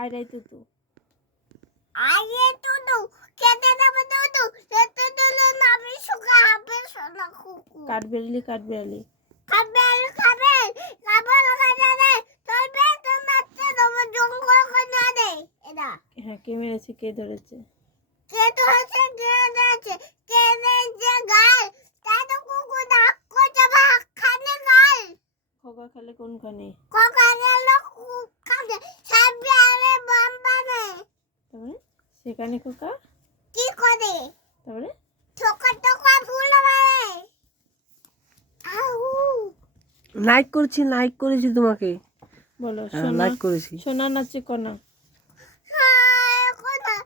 আইরাই তুতু। আগে তুদু কেটে দেবে তুদু কেটে দিলে নামি শুকা হবে সোনা কুকু। কাঠবেড়ালি কাঠবেড়ালি। খাবে খাবে খাবে খাবে রে তবে তো নাচতে দেবো জঙ্গল করে দে এটা হ্যাঁ কে মেরেছে কে ধরেছে? কে হচ্ছে কে আছে কে যে গাল তাই তো কুকু ডাক করছে ভাগ খানে গাল খোকা খেলে কোনখানে? কোকা গেল খাবে সাবি আরে বাম্বা নে তারপরে? সেখানে খোকা? কি করে? তারপরে? ঠোকা ঠোকা ফুল মারে আউ। লাইক করেছি লাইক করেছি তোমাকে। বলো হ্যাঁ সোনা লাইক করেছি। সোনা নাচে কনা। হায় কোথা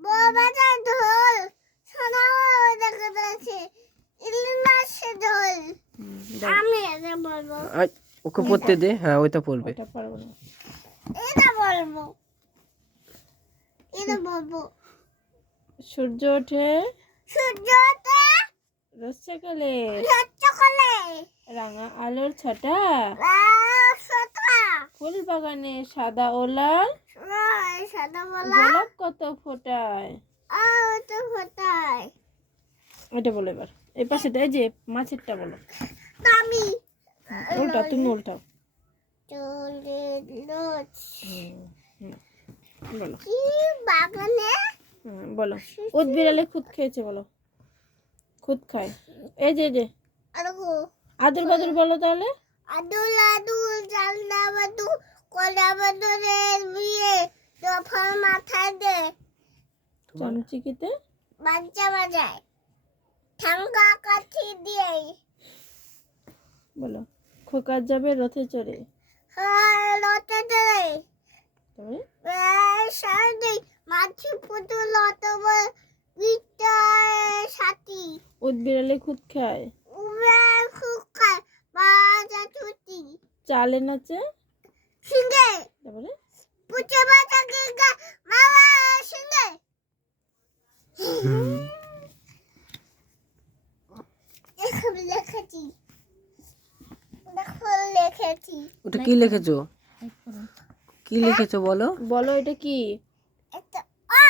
বাবা যা ঢোল। আমি এটা বলব। ওকে পড়তে দে? হ্যাঁ ওইটা পড়বে। ওটা পারব না। এটা বলব এটা বলব সূর্য ওঠে। সূর্যতে রোজ সকালে সহ্য করলে রাঙা আলোর ছটা। ফুল বাগানে সাদা ও লাল। সাদা গোলাপ কত ফোটায়? এটা বলো এবার। এই পাশেটা এই যে মাছেরটা বলো। আমি উল্টা তুমি উল্টাও বলো। বলো। উদ বিড়ালে খুদ খেয়েছে বলো। খুদ খায়। এই যে যে। আদর বাদর বলো তাহলে। আদুল আদুল জালনা বাদু কলা বাদুরের বিয়ে। দফার মাথায় দে। চামচিকিতে বাচ্চা বাজায়। ঠাঙ্গা কাঠি দিয়ে বলো। খোকা যাবে রথে চড়ে। হ্যাঁ দে তারপরে সারদি মাছি পুতুল সাথী। উদ বিড়ালে খুদ খায়। উবে খুখায় বাজা ছুটি চালে নাচে? সিঙ্গে তারপরে? পুচে বাজা গিগা মামা সিঙ্গে হুম। দেখো লেখেছি দেখো লেখেছি ওটা কি লিখেছো? কি লিখেছো বলো? বলো এটা কি? এটা আ।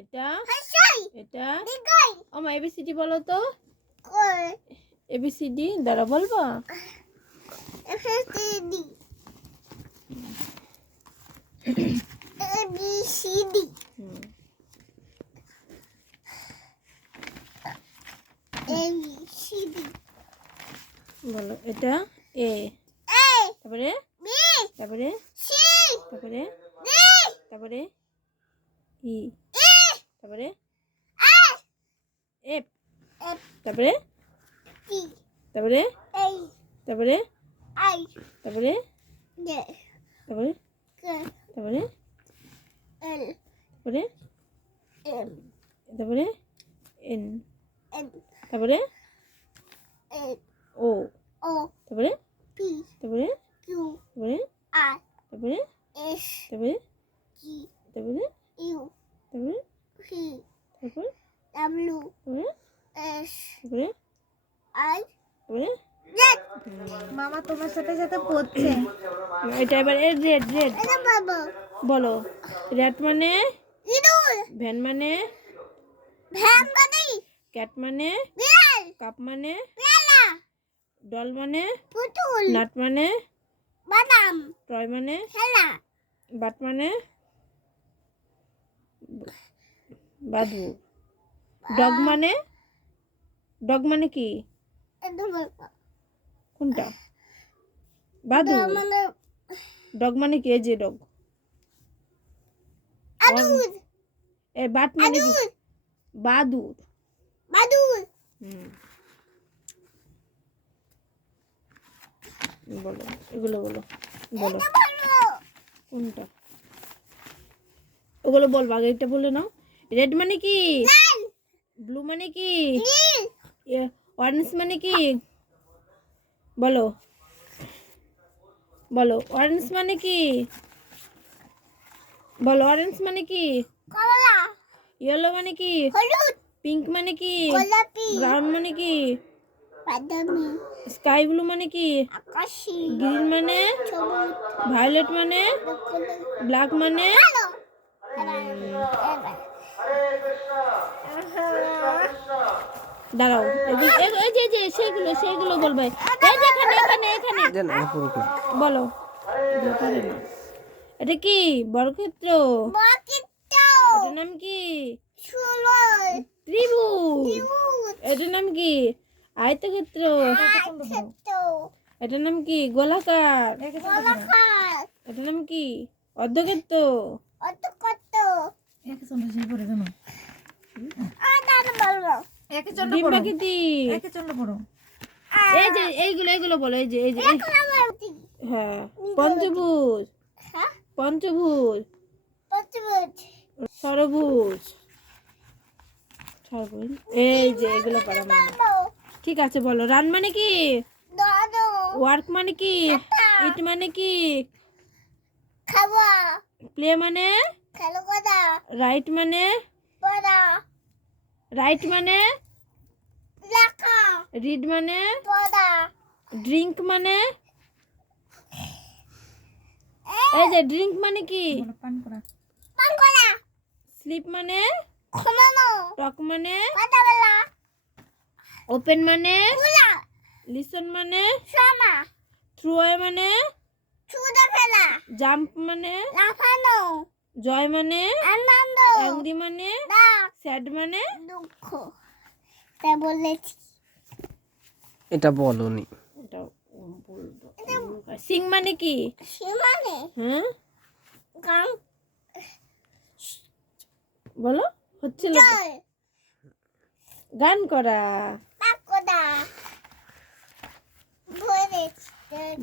এটা? হাসাই এটা? দিগাই আমার এবিসিডি বলো তো। এবিসিডি দাঁড়া বলবা? F S D A B C D hmm, A C D বলো এটা? এ তারপরে? তারপরে? তারপরে? তারপরে? ই। তারপরে? এফ। তারপরে? তারপরে? তারপরে? আই। তারপরে? তারপরে? তারপরে? এল। তারপরে? তারপরে? এন। তারপরে? ও। ও। তারপরে? পি। তারপরে? কিউ তারপরে আর তারপরে এস তারপরে জি তারপরে ইউ তারপরে সি তারপরে ডাব্লিউ তারপরে এস তারপরে আই তারপরে জেড মামা তোমার সাথে সাথে পড়ছে। এটা এবার এর রেড রেড। এটা বাবু। বলো রেড মানে? ইঁদুর। ভ্যান মানে? ভ্যান গাড়ি ক্যাট মানে? বিড়াল। কাপ মানে? ডল মানে? পুতুল। নাট মানে? বাদাম। টয় মানে? খেলা। বাট মানে? বাদু ডগ মানে? ডগ মানে কি? কোনটা? বাদু মানে ডগ মানে কি? যে ডগ। এ বাট মানে বাদুর। বাদুর। হুম। বলো এগুলো বলো বলো। কোনটা? ওগুলো বলব আগে এটা বলে নাও। রেড মানে কি? ব্লু মানে কি? অরেঞ্জ মানে কি? বলো। বলো অরেঞ্জ মানে কি? বলো অরেঞ্জ মানে কি? কমলা ইয়েলো মানে কি? হলুদ। পিঙ্ক মানে কি? গোলাপি। ব্রাউন মানে কি? বাদামি। স্কাই ব্লু মানে কি? আকাশি গ্রিন মানে? ভায়োলেট মানে? ব্ল্যাক মানে? দাঁড়াও এই যে যে সেগুলো সেগুলো বলবে এই যে এখানে এখানে এখানে। বলো। এটা কি? বর্গক্ষেত্র এটার নাম কি? ত্রিভুজ। এটার নাম কি? আয়তক্ষেত্র এটার নাম কি? গোলাকার। গোলাকার। এটার নাম কি? অর্ধক্ষেত্র। অত কত একে চন্দ্র সেই পড়ে জানো? আদার বলব একে চন্দ্র পড়ো। ডিম্বাকৃতি একে চন্দ্র পড়ো। এই যে এইগুলো এইগুলো বলো এই যে এই যে হ্যাঁ পঞ্চভুজ। হ্যাঁ? পঞ্চভুজ। পঁচবুজ ষড়ভুজ ষড়ভুজ এই যে এগুলো দাদু ঠিক আছে বলো। রান মানে কি? ওয়ার্ক মানে কি? ইট মানে কি? খাওয়া প্লে মানে? খেলো কথা। রাইট মানে? পড়া। রাইট মানে? লেখা। রিড মানে? পড়া। ড্রিঙ্ক মানে? এই যে ড্রিঙ্ক মানে কি? বলো পান করা। পাঙ্কলা স্লিপ মানে? ঘুমানো। টক মানে? কথা বলা। ওপেন মানে? খোলা লিসন মানে? সামা থ্রু মানে? ছুটে ফেলা জাম্প মানে? লাফানো জয় মানে? আনন্দ অ্যাংরি মানে? স্যাড মানে? দুঃখ তাই বলেছি এটা বলনি। এটা বলব সিং মানে কি? সিং সীমানে হ্যাঁ? গান? বলো? হচ্ছিল গান করা।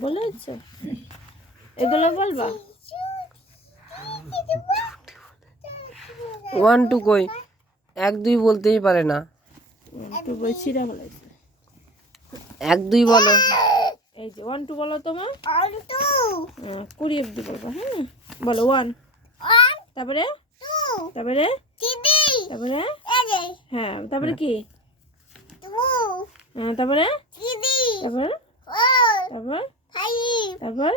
বলেছ। এগুলো বলবা? ওয়ান টু কই? এক দুই বলতেই পারে না। একটু বই ছিঁড়া বলেছে। এক দুই বলো। এই যে ওয়ান টু বলো তোমার হ্যাঁ, কুড়ি অব্দি বলব হ্যাঁ? বলো ওয়ান ওয়ান তারপরে? তারপরে? তারপরে? হ্যাঁ তারপরে কি? টু তারপরে? দিদি। তারপর? তারপর? তারপর?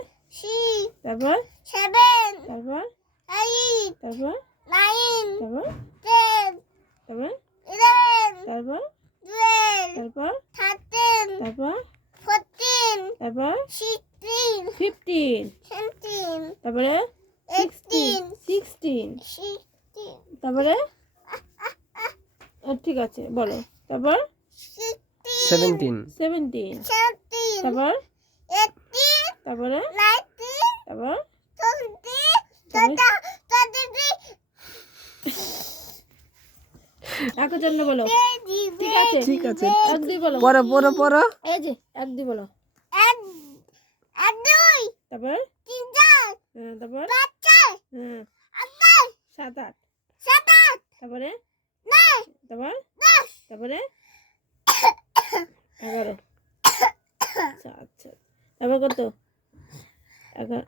তারপর? সেভেন তারপর? তারপর? নাইন তারপর? টেন তারপর? তারপর? তারপর? থার্টিন তারপর? ফোরটিন তারপর? Sixteen fifteen. তারপরে? সিক্সটিন। সিক্সটিন। তারপরে? ঠিক আছে বলো। তারপর? সেভেন্টিন সেভেন্টিন তারপর? তারপরে? তারপর? টোয়েন্টি জন্য বলো। ঠিক আছে? ঠিক আছে। এক দুই বলো। পরো পরো পরো এই যে এক দুই বলো। এক এক দুই। তারপর? তিন চার হ্যাঁ, তারপর? পাঁচ ছয় হ্যাঁ সাত আট। সাত আট। তারপরে? নয়। তারপর? দশ। তারপরে? এগারো। আচ্ছা আচ্ছা। তারপর কত? এগারো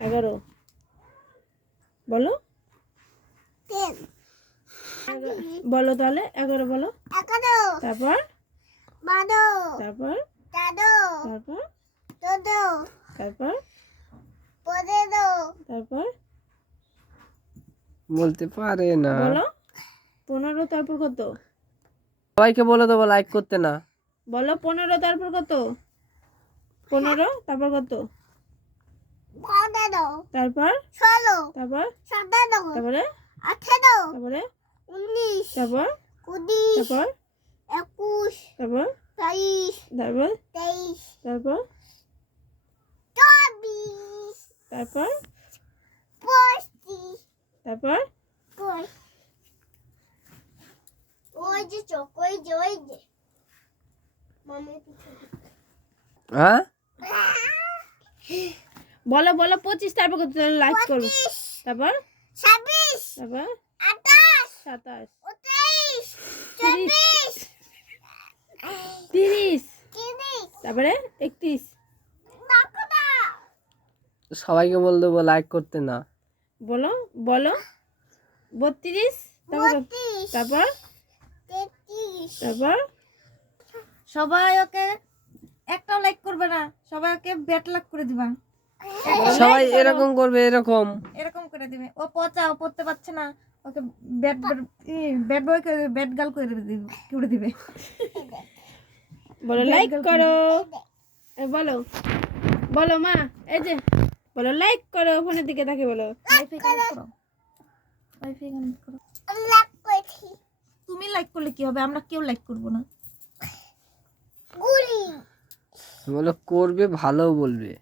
এগারো। বলো। বলো তাহলে এগারো বলো। তারপর? তারপর? তেরো। তারপর? তারপর? তারপর? বলতে পারে না। বলো। পনেরো তারপর কত? সবাইকে বলে দেবো লাইক করতে না। বলো পনেরো তারপর কত? পনেরো তারপর কত? পনেরো। তারপর? ষোলো। তারপর? সতেরো। তারপরে? আঠেরো। তারপরে? উনিশ। তারপর? কুড়ি। তারপর? একুশ। তারপর? বাইশ। তারপর? তেইশ। তারপর? চব্বিশ। তারপর? পঁচিশ। তারপর? পঁচিশ ওই যে চোখ ওই যে ওই যে। মামের পিছনে হ্যাঁ? বলো বলো পঁচিশ তারপর কত লাইক করব? তারপর? ছাব্বিশ। তারপর? আঠাশ। সাতাশ। উনত্রিশ। তিরিশ। চব্বিশ। তিরিশ। তারপরে? একত্রিশ। সবাইকে বলে দেবো লাইক করতে না। বলো বলো। বত্রিশ। তারপর? তারপর? তারপর? সবাই ওকে একটাও লাইক করবে না। সবাই ওকে ব্যাট লাক করে দিবা। সবাই এরকম করবে এরকম। এরকম করে দিবে। ও পচা ও পড়তে পারছে না। ওকে ব্যাট ব্যাট বয় করে ব্যাট গাল করে দিবে করে দিবে। বলো লাইক করো। বলো। বলো মা এই যে বলো লাইক করো ফোনের দিকে তাকে বলো। কানেক্ট করো। তুমি লাইক করলে কি হবে? আমরা কেউ লাইক করব না। গুলি বলো করবে ভালো বলবে।